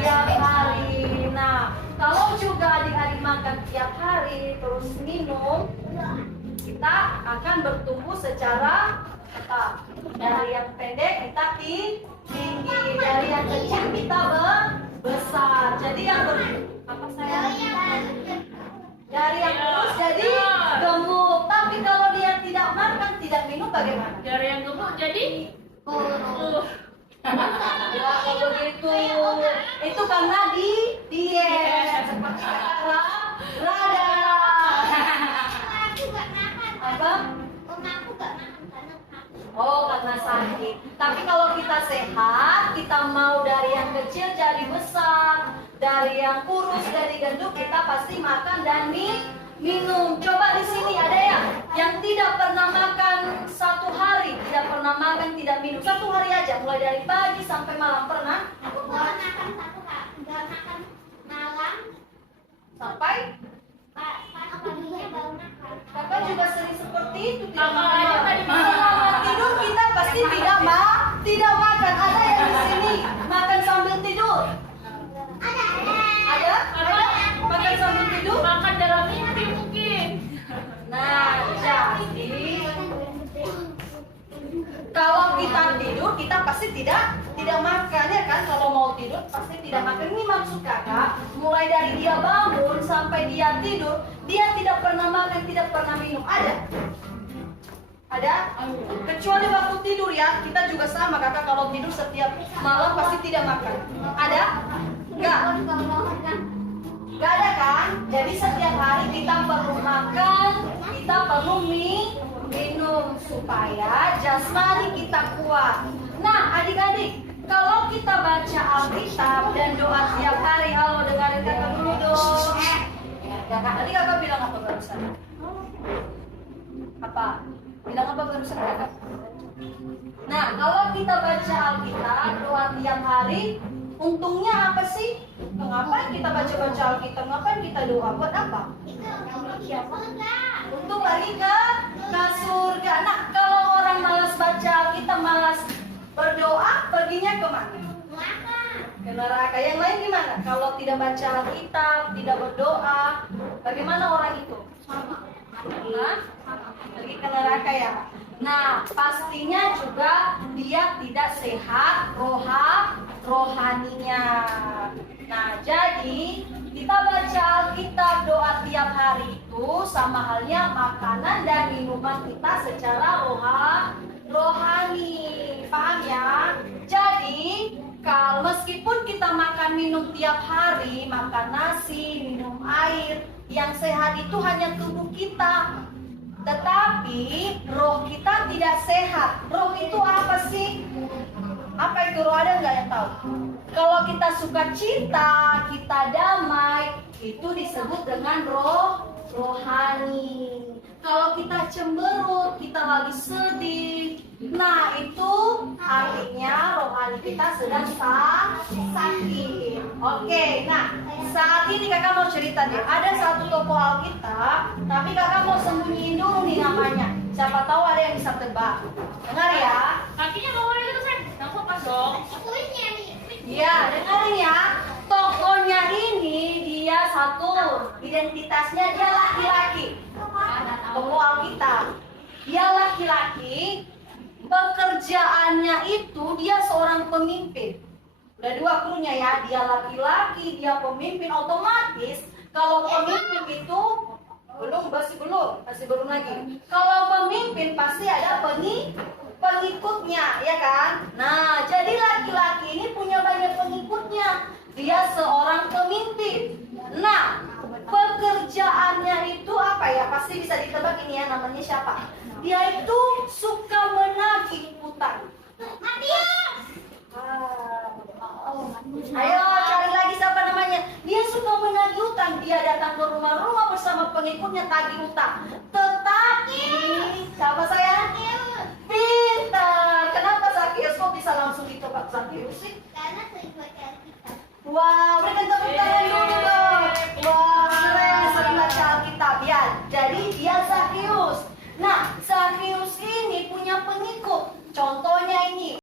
tiap hari. Nah, kalau juga adik-adik makan tiap hari terus minum, kita akan bertumbuh secara apa? Dari yang pendek kita tinggi, dari yang kecil kita besar. Jadi yang apa saya? Dari yang kurus jadi gemuk. Tapi kalau dia tidak makan, tidak minum bagaimana? Dari yang gemuk jadi Ya kalau begitu, itu karena diet. Seperti kata Rada. Apa? Oh, karena sakit. Tapi kalau kita sehat, kita mau dari yang kecil jadi besar, dari yang kurus jadi gendut, kita pasti makan dan minum. Coba di sini ada yang tidak pernah makan satu hari, tidak pernah makan, tidak minum satu hari aja, mulai dari pagi sampai malam pernah? Aku pernah makan satu kak, nggak makan malam Sampai? paginya baru makan. Kakak juga sering seperti itu. Tidak Kakak makan aja malam. tadi makan. Selama tidur kita pasti tidak makan. Ada yang di sini makan sambil tidur? Ada? Makan sambil tidur? makan dalam mimpi mungkin. Nah, jadi kalau kita tidur, kita pasti tidak makan ya kan? Kalau mau tidur pasti tidak makan. Ini maksud kakak, mulai dari dia bangun sampai dia tidur, dia tidak pernah makan, tidak pernah minum. Ada? Kecuali waktu tidur ya, kita juga sama kakak. Kalau tidur setiap malam pasti tidak makan. Ada? Enggak? Gak ada kan? Jadi setiap hari kita perlu makan, kita perlu minum supaya jasmani kita kuat. Nah, adik-adik, kalau kita baca Alkitab dan doa tiap hari, halo dengerin kakak dulu dong. Tadi kakak bilang apa barusan? Apa? Bilang apa barusan kakak? Nah, kalau kita baca Alkitab, doa tiap hari, untungnya apa sih? Ngapain kita baca-baca Alkitab? Ngapain kita doa? Buat apa? Untuk pergi ke surga. Nah, kalau orang malas baca Alkitab, malas berdoa, perginya kemana? Ke neraka. Yang lain gimana? Kalau tidak baca Alkitab, tidak berdoa, bagaimana orang itu? Hah? Pergi ke neraka ya. Nah, pastinya juga dia tidak sehat rohaninya. Nah, jadi kita baca Alkitab, doa tiap hari itu sama halnya makanan dan minuman kita secara rohani. Paham ya? Jadi, kalau meskipun kita makan minum tiap hari, makan nasi, minum air, yang sehat itu hanya tubuh kita. Tetapi roh kita tidak sehat. Roh itu apa sih? Apa itu roh? Ada nggak yang tahu? Kalau kita suka cita, kita damai, itu disebut dengan rohani. Kalau kita cemberut, kita lagi sedih, nah itu artinya rohani kita sedang sakit. Oke, nah saat ini kakak mau cerita nih, ada satu toko Alkitab, tapi kakak mau sembunyiin dulu nih namanya. Siapa tahu ada yang bisa tebak. Dengar ya. Kakinya bawa itu kan? Langsung masuk. Iya, dengarin ya. Tokonya ini dia satu, identitasnya dia laki-laki. Toko Alkitab. Dia laki-laki, pekerjaannya itu dia seorang pemimpin. Udah dua krunya ya, dia laki-laki, dia pemimpin. Otomatis kalau pemimpin itu masih belum lagi. Kalau pemimpin pasti ada pengikutnya, ya kan? Nah, jadi laki-laki ini punya banyak pengikutnya. Dia seorang pemimpin. Nah, pekerjaannya itu apa ya? Pasti bisa ditebak ini ya, namanya siapa? Dia itu suka menagih utang. Ayo cari lagi siapa namanya. Dia suka menagih utang. Dia datang ke rumah-rumah bersama pengikutnya tagih utang. Tetapi siapa saya? Pintar. Kenapa Zakius kok bisa langsung ditebak Zakius sih? Karena sering baca Alkitab. Wah, berikan tepuk tangan dulu dong. Wah, keren, sering baca Alkitab ya. Jadi dia Zakius. Nah, Zakius ini punya pengikut. Contohnya ini.